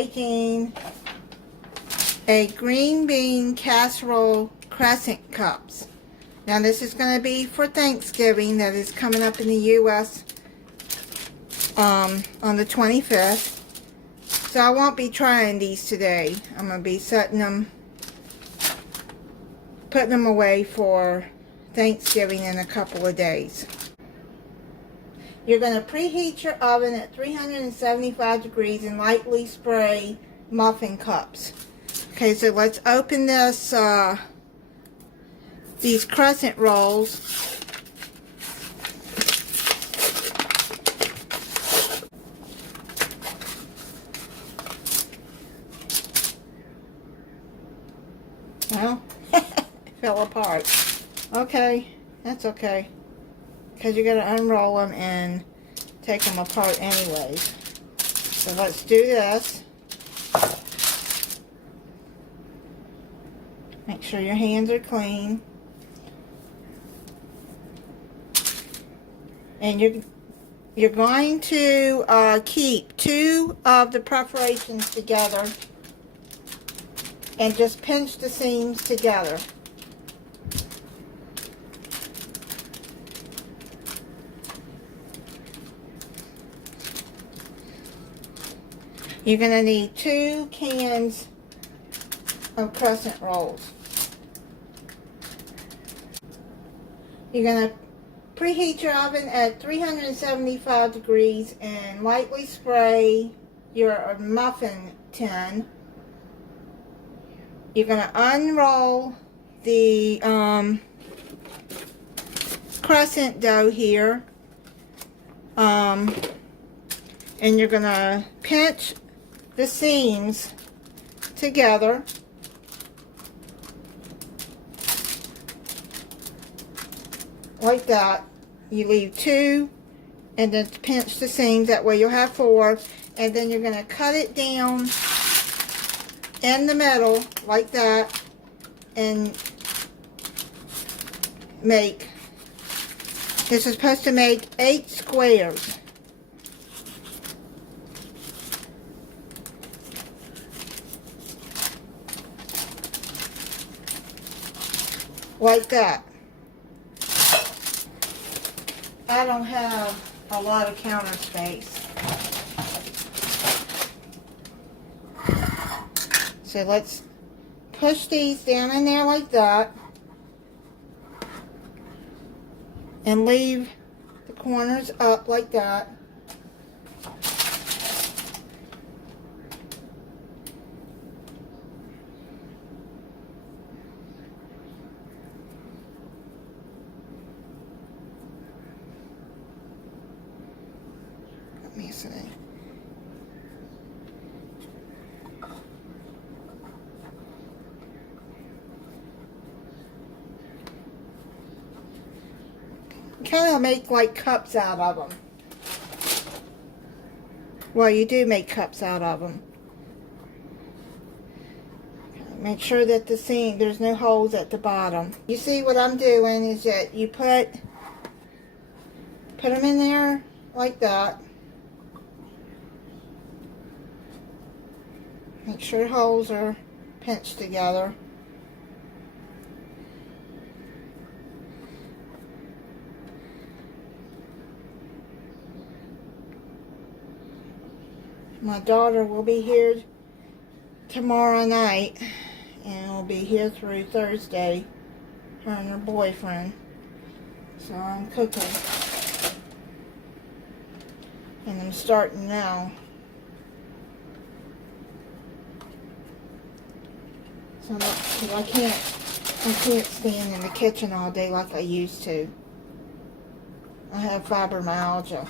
making a green bean casserole crescent cups. Now this is going to be for Thanksgiving that is coming up in the U.S. On the 25th. So I won't be trying these today. I'm going to be setting them, putting them away for Thanksgiving in a couple of days. You're going to preheat your oven at 375 degrees and lightly spray muffin cups. Okay, so let's open this, these crescent rolls. Well, it fell apart. Okay, that's okay. Because you're going to unroll them and take them apart anyways. So let's do this. Make sure your hands are clean. And you're going to keep two of the perforations together and just pinch the seams together. You're going to need 2 cans of crescent rolls. You're going to preheat your oven at 375 degrees and lightly spray your muffin tin. You're going to unroll the crescent dough here. And you're going to pinch the seams together. Like that. You leave 2 and then pinch the seams. That way you'll have 4. And then you're going to cut it down in the middle like that and make, this is supposed to make 8 squares. Like that. I don't have a lot of counter space. So let's push these down in there like that. And leave the corners up like that. Let me see. Kind of make like cups out of them. Well, you do make cups out of them. Make sure that the seam, there's no holes at the bottom. You see what I'm doing is that you put them in there like that. Make sure holes are pinched together. My daughter will be here tomorrow night and will be here through Thursday, her and her boyfriend. So I'm cooking. And I'm starting now. So I can't stand in the kitchen all day like I used to. I have fibromyalgia.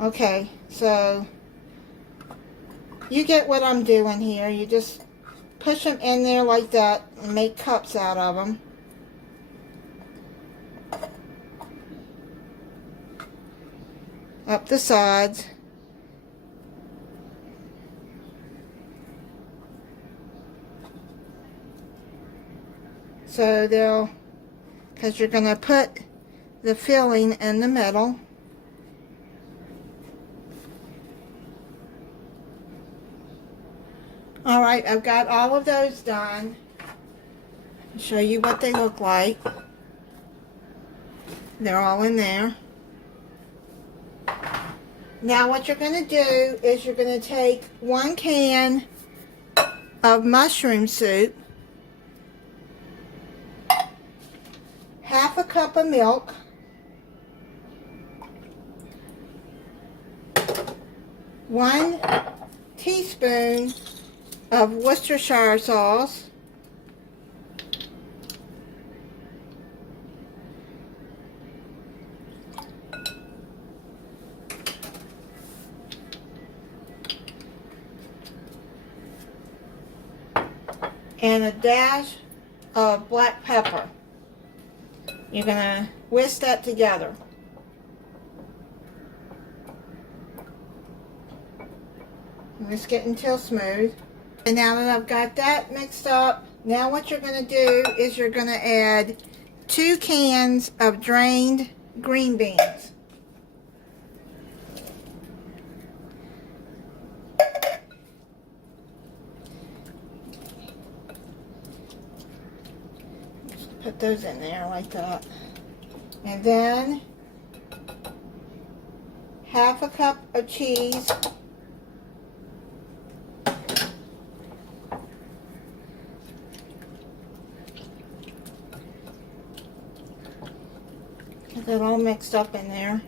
Okay, so you get what I'm doing here. You just push them in there like that and make cups out of them. Up the sides. So they'll, because you're going to put the filling in the middle. Alright, I've got all of those done. I'll show you what they look like. They're all in there. Now what you're going to do is you're going to take 1 can of mushroom soup, half a cup of milk, 1 teaspoon of Worcestershire sauce, and a dash of black pepper. You're going to whisk that together. Whisk it until smooth. And now that I've got that mixed up, now what you're going to do is you're going to add 2 cans of drained green beans. Put those in there like that. And then half a cup of cheese. Get that all mixed up in there.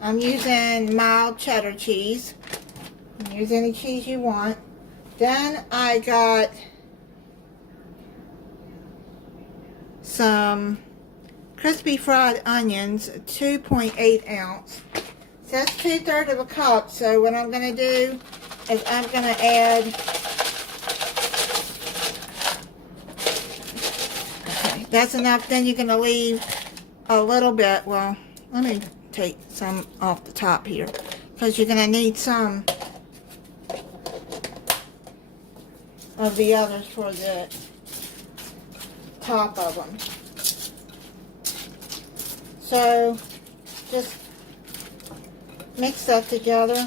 I'm using mild cheddar cheese. You can use any cheese you want. Then I got some crispy fried onions, 2.8 ounce. So that's 2/3 of a cup. So what I'm going to do is I'm going to add, okay, that's enough. Then you're going to leave a little bit. Well, let me take some off the top here, because you're going to need some of the others for the top of them. So just mix that together.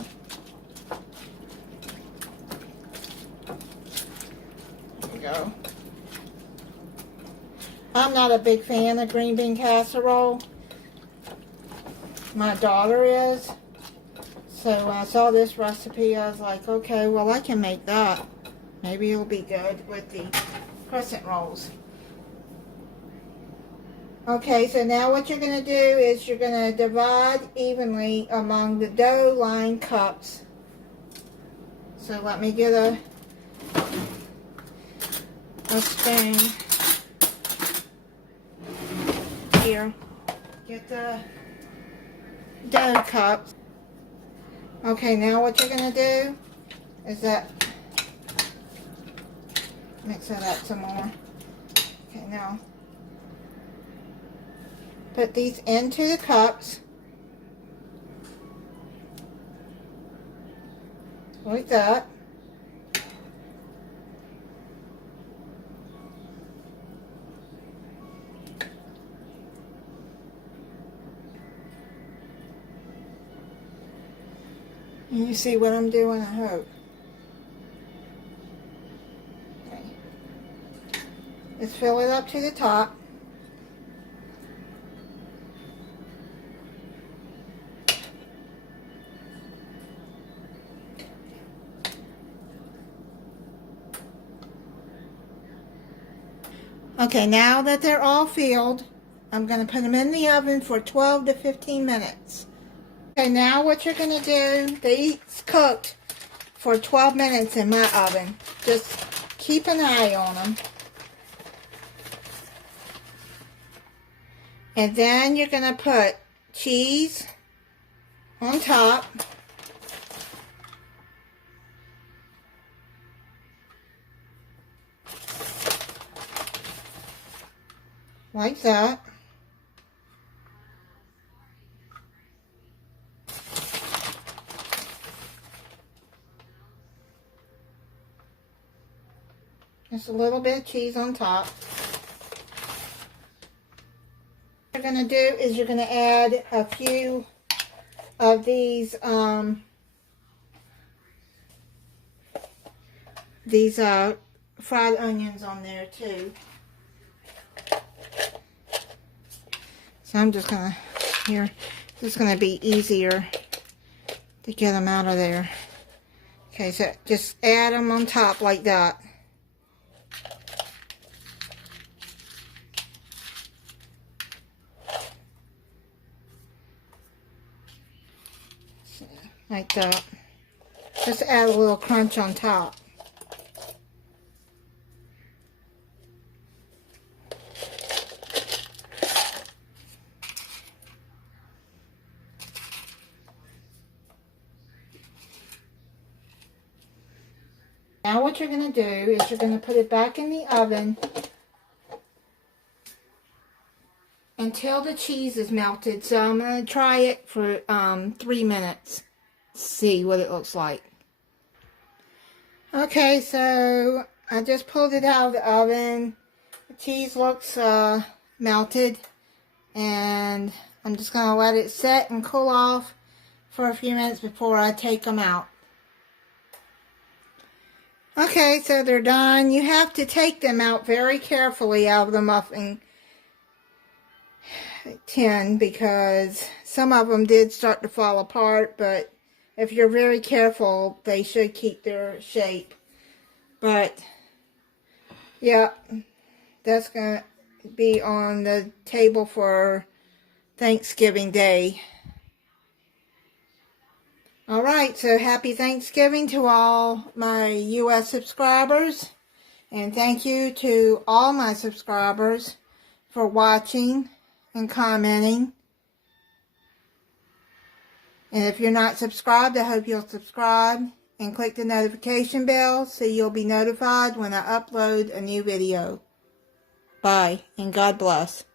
There we go. I'm not a big fan of green bean casserole. My daughter is. So when I saw this recipe, I was like, okay, well, I can make that. Maybe it'll be good with the crescent rolls. Okay, so now what you're going to do is you're going to divide evenly among the dough lined cups. So let me get a spoon here. Get the dough cups. Okay, now what you're going to do is that, mix that up some more. Okay, now put these into the cups like that. You see what I'm doing, I hope. Okay. Let's fill it up to the top. Okay, now that they're all filled, I'm going to put them in the oven for 12 to 15 minutes. Okay, now what you're going to do, these cooked for 12 minutes in my oven. Just keep an eye on them. And then you're going to put cheese on top. Like that. Just a little bit of cheese on top. What you're going to do is you're going to add a few of these these fried onions on there too. So I'm just gonna, here, this is gonna be easier to get them out of there. Okay, so just add them on top like that. So, like that. Just add a little crunch on top. Now what you're going to do is you're going to put it back in the oven until the cheese is melted. So I'm going to try it for 3 minutes. See what it looks like. Okay, so I just pulled it out of the oven. The cheese looks melted. And I'm just going to let it set and cool off for a few minutes before I take them out. Okay, so they're done. You have to take them out very carefully out of the muffin tin because some of them did start to fall apart, but if you're very careful, they should keep their shape. But, yeah, that's going to be on the table for Thanksgiving Day. Alright, so happy Thanksgiving to all my U.S. subscribers. And thank you to all my subscribers for watching and commenting. And if you're not subscribed, I hope you'll subscribe and click the notification bell so you'll be notified when I upload a new video. Bye, and God bless.